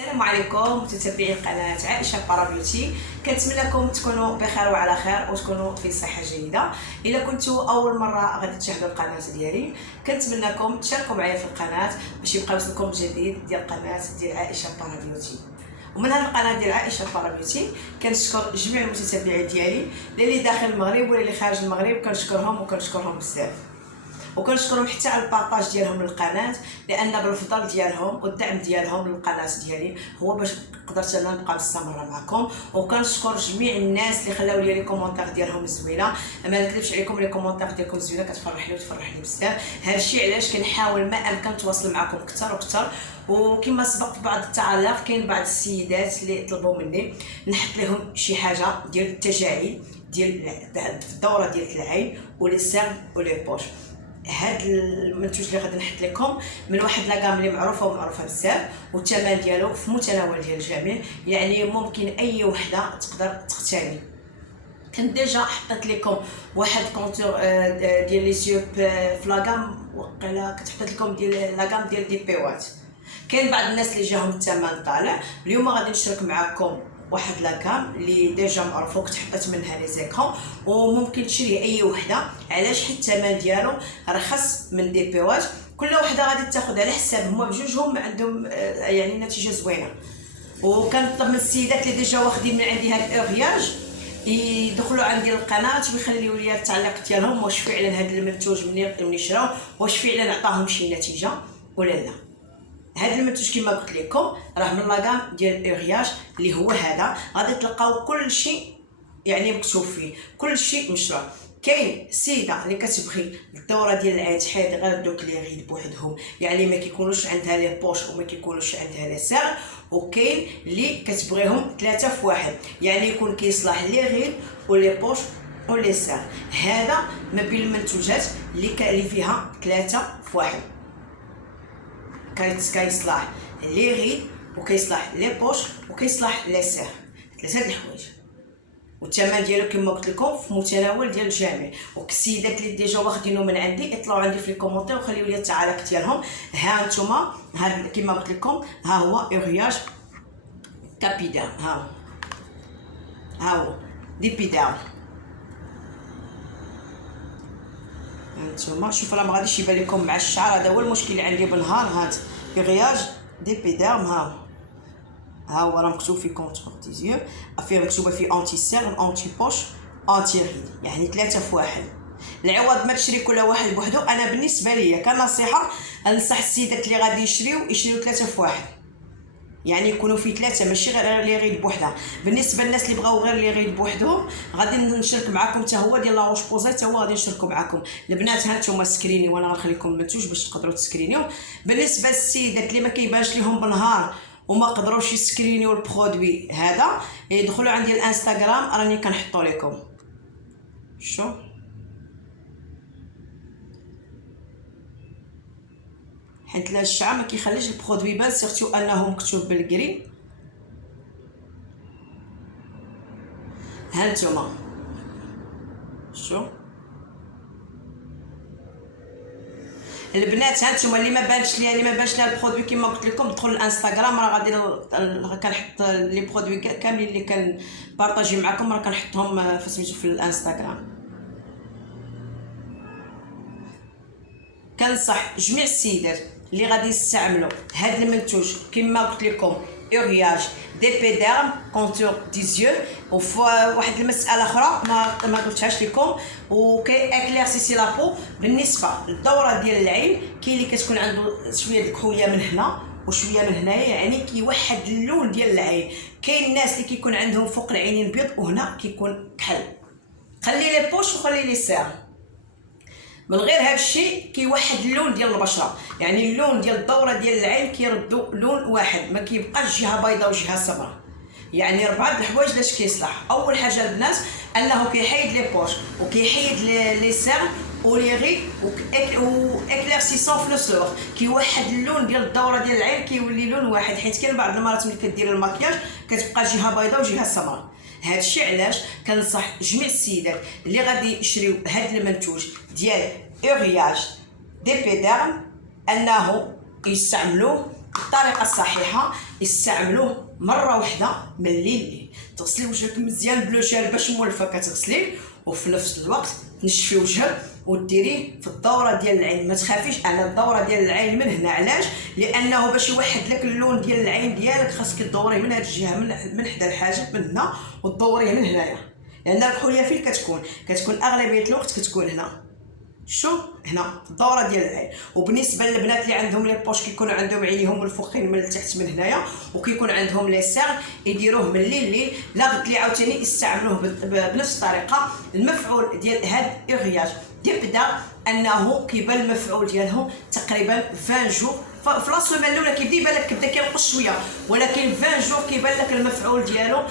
السلام عليكم متتبعي قناه عائشه بارا بيوتي. كنتمنىكم تكونوا بخير وعلى خير وتكونوا في صحه جيده. الا كنتوا اول مره غادي تشاهدوا القناه ديالي كنتمنىكم تشاركوا معايا في القناه باش يبقى يوصلكم جديد ديال القناه ديال عائشه بارا بيوتي. ومن هذه القناه ديال عائشه بارا بيوتي كنشكر جميع المتتبعين ديالي اللي داخل المغرب واللي خارج المغرب، كنشكرهم بزاف وكنشكرهم حتى على البارطاج ديالهم للقناه، لان بالفضل ديالهم والدعم ديالهم للقناه ديالي هو باش قدرت انا نبقى مستمره معكم. وكنشكر جميع الناس اللي خلاو لي كومونتير ديالهم زوينه، ما نكذبش عليكم لي كومونتير ديالكم زوينه كتفرحني وتفرحني بزاف. هادشي علاش كنحاول ما امكن نتواصل معكم اكثر واكثر. وكما سبق في بعض التعاليق كاين بعض السيدات اللي طلبوا مني نحط لهم شي حاجه ديال التجاعيد ديال الدوره ديال العين ولي سيرم ولي بوش. هاد المنتوج اللي غادي نحط لكم من واحد لاكام اللي معروفه بزاف والثمن ديالو في متناول ديال الجميع، يعني ممكن اي وحده تقدر تقتني. كنت ديجا حطيت لكم واحد كونتور ديال لي سيوب في لاكام، وقيلا كنت حطيت لكم ديال لاكام ديال دي بيوات. كاين بعض الناس اللي جاهم الثمن طالع. اليوم غادي نشارك معكم واحد لاكام اللي ديجا معروفه كنت حطيت منها لي زيكرون وممكن تشري اي وحده. علاش؟ حيت الثمن ديالو رخص من دي بيوات. كل وحده غادي تاخذ على حساب هما بجوجهم عندهم يعني نتيجه زوينه. وكنطلب من السيدات اللي ديجا واخدين من عندي هاد الاغياج يدخلوا عندي القناه ويخليوا لي التعليق ديالهم واش فعلا هاد المنتوج ملي شراو واش فعلا عطاهم شي نتيجه ولا لا. هذا المنتوج كما قلت لكم راه من لاكام ديال الاغياج اللي هو هذا. غادي تلقاو كل شيء يعني مكتوب فيه، كل شيء مشروع. كاين سيده اللي كتبغي الدوره ديال العين تحيد غير دوك لي غيد بوحدهم، يعني ما كيكونوش عندها لي بوش وما كيكونوش عندها لي سير. وكاين اللي كتبغيهم ثلاثه في واحد، يعني يكون كيصلح لي غيد ولي بوش ولي سير. هذا ما بين المنتوجات اللي فيها ثلاثه في واحد. كيصلح لي غيد وكيصلح لي بوش وكيصلح لي سير، ثلاثه الحوايج. والثمن ديالو كما قلت لكم في متناول ديال الجميع. والسيدات اللي ديجا واخدينه من عندي اطلعوا عندي في الكومونتير وخليوا لي التعاليق ديالهم. ها نتوما هاد كما قلت لكم ها هو اغياج كابيدام، ها هو ديبيدام. هانتوما شوف راه ما غاديش يبان لكم مع الشعر، هذا هو المشكل اللي عندي بالنهار. هاد اغياج ديبيدام ها هو راه مكتوب في كونتور ديزيو، فيه مكتوبه في انتي سيرم انتي بوش انتي غيد، يعني ثلاثه في واحد. العوض ما تشري كل واحد بوحدو. انا بالنسبه ليا كنصيحه انصح السيدات اللي غادي يشريو ثلاثه في واحد، يعني يكونوا في ثلاثه ماشي غير لي غيد بوحدها. بالنسبه للناس اللي بغاو غير لي غيد بوحدهم غادي نشارك معكم حتى هو ديال لا روش بوزي، حتى هو غادي نشاركو معكم. البنات ها نتوما سكريني وانا غنخليكم المنتوج باش تقدروا تسكرينيو. بالنسبه للسيدات اللي ما كيبانش ليهم بالنهار وما قدروش يسكرينيو البرودوي هذا، يدخلوا عندي الانستغرام راني كنحطو لكم. شوف حيت لا الشعر ما كيخليش البرودوي يبان، سيرتو انه مكتوب بالكري. ها نتوما شوف البنات، ها نتوما اللي ما بانش ليها البرودوي كما قلت لكم دخلوا الانستغرام. راه غادي كنحط لي برودوي كاملين اللي كنبارطاجي معكم راه كنحطهم في سميتو في الانستغرام. كنصح جميع السيدات اللي غادي يستعملوا هذا المنتوج كما قلت لكم اورياج ديبيديرم كونتور ديزيو. وفي واحد المساله اخرى ما قلتهاش لكم، وكي اكليرسي لابو بالنسبه للدوره ديال العين. كاين اللي كتكون عنده شويه د الكحوليه من هنا وشويه من هنايا، يعني كيوحد اللون ديال العين. كاين الناس اللي كيكون عندهم فوق العينين بيض وهنا كيكون كحل. خلي لي بوش وخلي لي سير. من غير هذا الشيء كيوحد اللون ديال البشره، يعني اللون ديال الدوره ديال العين كيردو لون واحد، ما كيبقاش جهه بيضاء وجهه سمراء. يعني ربعه الحوايج لاش كيصلح. اول حاجه البنات انه كيحيد لي بوش وكيحيد لي سير ولي غي واكليرسيسون في نفس الوقت. كيوحد اللون ديال الدوره ديال العين كيولي لون واحد، حيت كاين بعض المرات ملي كدير المكياج كتبقى جهه بيضاء وجهه سمراء. هذا الشيء علاش كنصح جميع السيدات اللي غادي يشريو هذا المنتوج ديال اورياج ديبيديرم انه يستعملوه الطريقه الصحيحه استعملوه مره واحده من الليل. تغسلي وجهك مزيان بلو جيل باش مولفه كتغسليه، وفي نفس الوقت تنشفي وجهك وديريه في الدوره ديال العين. ما تخافيش على الدوره ديال العين من هنا. علاش؟ لانه باش يوحد لك اللون ديال العين ديالك خاصك تدوريه من هاد الجهه، من حدا الحاجب من هنا، وتدوريه من هنايا، لان الكحوليه فين كتكون اغلبيه الوقت كتكون هنا. شو هنا الدوره ديال العين. وبالنسبه للبنات اللي عندهم لي بوش كيكونوا عندهم عينيهم الفخين من التحت من هنايا، وكيكون عندهم لي سير، يديروه من الليل. لا غد لي عاوتاني يستعملوه بنفس الطريقه. المفعول ديال هاد اغياج يبدا انه كيبان المفعول ديالهم تقريبا 20 جور. في لا سيمين الاولى كيبدا لك كيبدا كينقص شويه، ولكن 20 جور كيبان لك المفعول ديالو،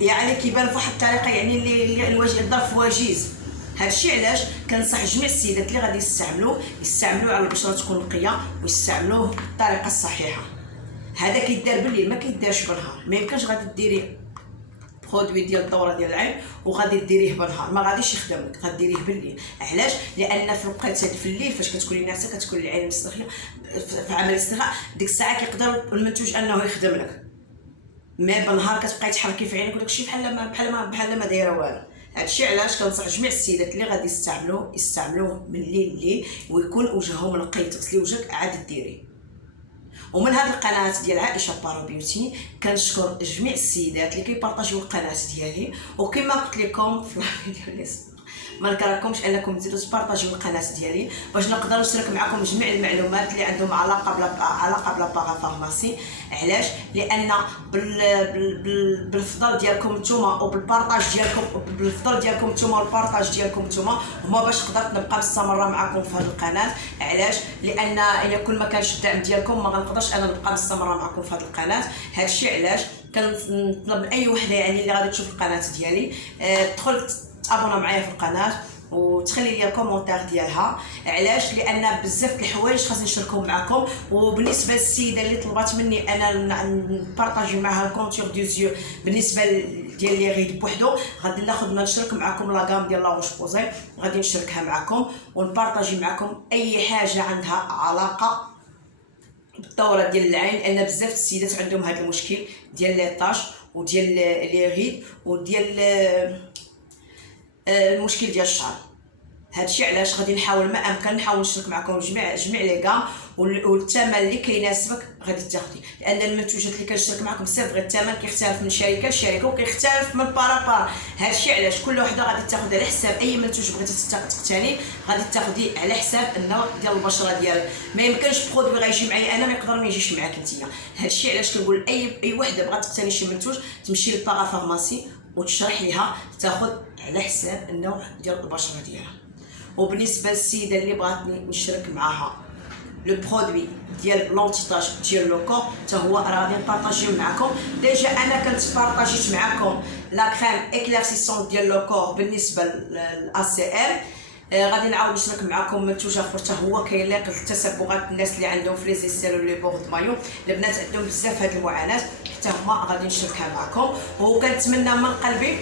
يعني كيبان بواحد الطريقه يعني اللي الوجه الظرف وجيز. هادشي علاش كنصح جميع السيدات اللي غادي يستعملوه على البشره تكون نقيه، ويستعملوه بالطريقه الصحيحه. هذا كيدار بالليل، ما كيدارش بالنهار. ما يمكنش غادي ديري برودوي ديال الدوره ديال العين وغادي ديريه بالنهار، ما غاديش يخدم لك. غديريه بالليل. علاش؟ لان في الوقت في الليل فاش كتكوني ناعسه كتكون العين مسترخيه في عمل الاسترخاء، ديك الساعه كيقدر المنتوج انه يخدم لك. ما بالنهار كتبقاي تحركي في عينك وداكشي بحال ما دايره والو. هادشي علاش كنصح جميع السيدات اللي غادي يستعملوه من الليل ويكون وجههم نقي. تغسلي وجهك عاد ديريه. ومن هذه القناه ديال عائشه بارو بيوتي كنشكر جميع السيدات اللي كيبارطاجيو القناه ديالي. وكما قلت لكم في الفيديو اللي سبق، ما نكرهكمش انكم تزيدوا تبارطاجيو القناه ديالي باش نقدر نشارك معكم جميع المعلومات اللي عندهم علاقه بلا بارافارماسي. علاش؟ لان بالفضل ديالكم نتوما وبالبارطاج ديالكم، بالفضل ديالكم نتوما والبارطاج ديالكم نتوما، هما باش قدرت نبقى مستمره معكم في هذه القناه. علاش؟ لان الا كل ما كانش الدعم ديالكم ما غنقدرش انا نبقى مستمره معكم في هذه القناه. هادشي علاش كنطلب من اي وحده يعني اللي غادي تشوف القناه ديالي تدخل تابونا معايا في القناه وتخلي لي الكومونتير ديالها. علاش؟ لان بزاف د الحوايج خاصني نشاركهم معكم. وبالنسبه للسيده اللي طلبات مني انا نبارطاجي معها الكونتور دو زيو بالنسبه ديال لي غيد بوحدو، غادي نشارك معكم لا غام ديال لا روش بوزي، غادي نشاركها معكم ونبارطاجي معكم اي حاجه عندها علاقه بالدوره ديال العين. لان بزاف السيدات عندهم هذا المشكل ديال لي طاش وديال لي غيد وديال المشكل ديال الشعر. هادشي علاش غادي نحاول ما امكن نشارك معكم جميع لي كاع، والثمن اللي كيناسبك غادي تاخدي. لان المنتوجات اللي كنشارك معكم سافغ الثمن كيختلف من شركه لشركه وكيختلف من بارا. هادشي علاش كل وحده غادي تاخذ على حساب اي منتوج بغيتي تقتني، غادي تاخدي على حساب النوع ديال البشره ديالك. ما يمكنش برودوي غيجي معايا انا ما يقدر ما يجيش معاك نتيا. هادشي علاش كنقول اي وحده بغات تقتني شي منتوج تمشي للبارا فارماسي وتشرح ليها تاخذ على حساب النوع ديال البشره ديالها. وبالنسبه للسيده اللي بغاتني نشارك معاها لو برودوي ديال لونتيتاج ديال لو كور، حتى هو راه غادي نبارطاجيو معكم. ديجا انا كنت بارطاجيت معكم لا كريم اكليرسيسون ديال لو كور بالنسبه للA C M. غادي نعاود نشارك معكم منتوج اخر حتى هو كيليق للتسبغات الناس اللي عندهم في لي زيستيل ولي بورد مايو. البنات عندهم بزاف هاد المعاناه، حتى هما غادي نشاركها معكم. وكنتمنى من قلبي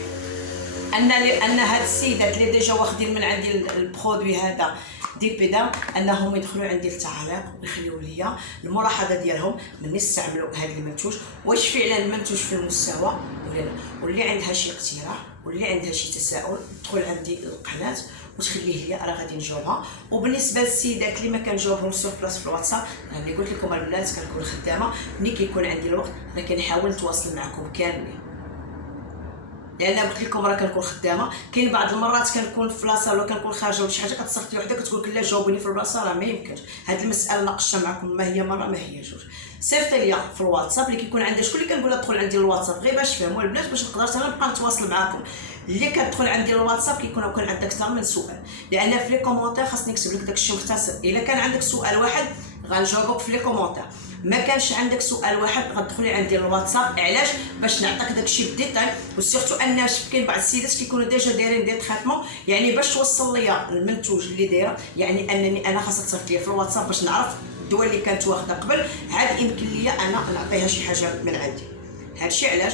ان هاد السيدات اللي ديجا واخدين من عندي البرودوي هذا دي بيدا انهم يدخلوا عندي التعليق ويخليوا لي الملاحظه ديالهم من يستعملوا هذا المنتوج، واش فعلا المنتوج في المستوى ولا لا. واللي عندها شي اقتراح واللي عندها شي تساؤل تدخل عندي القناه وتخليه لي، راه غادي نجاوبها. وبالنسبه للسيدات اللي ما كنجاوبهم سور بلاص في الواتساب، اللي قلت لكم البنات كنكون خدامه، ملي كيكون عندي الوقت راه كنحاول نتواصل معكم كاملين، لان قلت لكم راه كنكون خدامه. كاين بعض المرات كنكون في لاصه ولا كنكون خارجه ولا شي حاجه كتصيفط لي وحده كتقول لك لا جاوبوني في البلاصه، راه ما يمكنش. هاد المساله ناقشتها معكم ما هي مره ما هي جوج. صيفطي لي في الواتساب اللي كيكون عندها شكون اللي كنقول لها دخل عندي الواتساب غير باش تفهموا البنات باش نقدر انا نبقى نتواصل معكم. اللي كتدخل عندي الواتساب كيكون عندك اكثر من سؤال، لان في لي كومونتير خاصني نكتب لك داكشي مختصر. الا كان عندك سؤال واحد غنجاوبك في لي كومونتير، ما كانش عندك سؤال واحد غتدخلي عندي الواتساب. علاش؟ باش نعطيك داكشي بديتاي. وسيرتو ان كاين بعض السيدات كيكونوا ديجا دايرين دي تريتمون، يعني باش توصل ليا المنتوج اللي دايره يعني انني انا خاصها تصيفط ليا في الواتساب باش نعرف الدواء اللي كانت واخده قبل عاد يمكن ليا انا نعطيها شي حاجه من عندي. هادشي علاش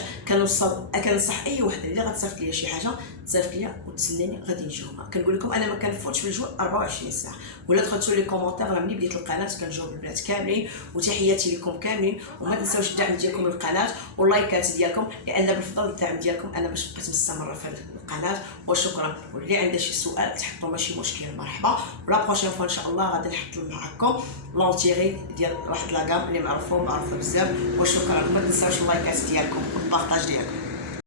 كنصح اي وحده اللي غتصيفط ليا شي حاجه تصيفط ليا وتسنيني غادي نجاوب. كنقول لكم انا ما كنفوتش في الجو 24 ساعه، ولا دخلتوا لي كومونتير راه ملي بديت القناه كنجاوب البنات كاملين. وتحياتي لكم كاملين، وما تنساوش الدعم ديالكم للقناه واللايكات ديالكم، لان بالفضل الدعم ديالكم انا باش بقيت مستمره في القناه. وشكرا. واللي عنده شي سؤال تحطوا ماشي مشكل، مرحبا. ولا بروشين فوا ان شاء الله غادي نحط معكم لونتيغي ديال واحد لاكام اللي معروفه بزاف. وشكرا. وما تنساوش اللايكات ديالكم والبارطاج ديالكم.